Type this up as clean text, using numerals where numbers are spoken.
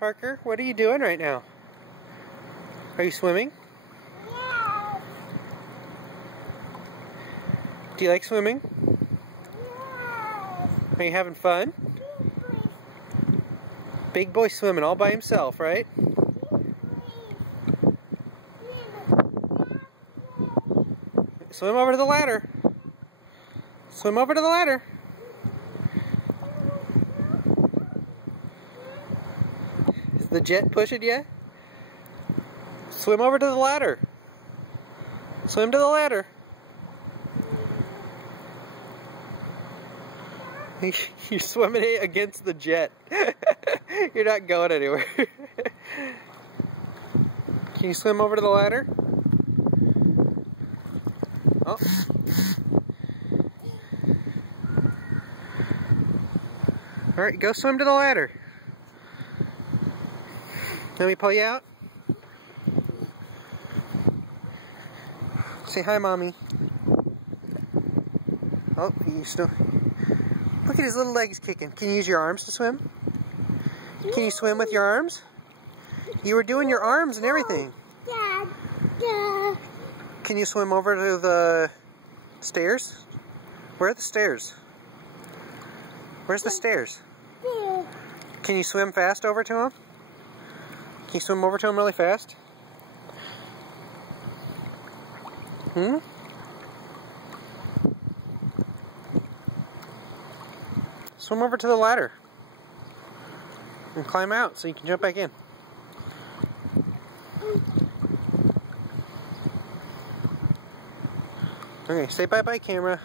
Parker, what are you doing right now? Are you swimming? Yes. Do you like swimming? Yes. Are you having fun? Big boy swimming all by himself, right? Swim over to the ladder. Swim over to the ladder. Is the jet pushing you? Swim over to the ladder. Swim to the ladder. You're swimming against the jet. You're not going anywhere. Can you swim over to the ladder? Oh. Alright, go swim to the ladder. Let me pull you out. Say hi, Mommy. Oh, you still... Look at his little legs kicking. Can you use your arms to swim? Can you swim with your arms? You were doing your arms and everything. Dad. Can you swim over to the stairs? Where are the stairs? Where's the stairs? Can you swim fast over to them? Can you swim over to them really fast? Swim over to the ladder and climb out so you can jump back in. Okay, say bye-bye, camera.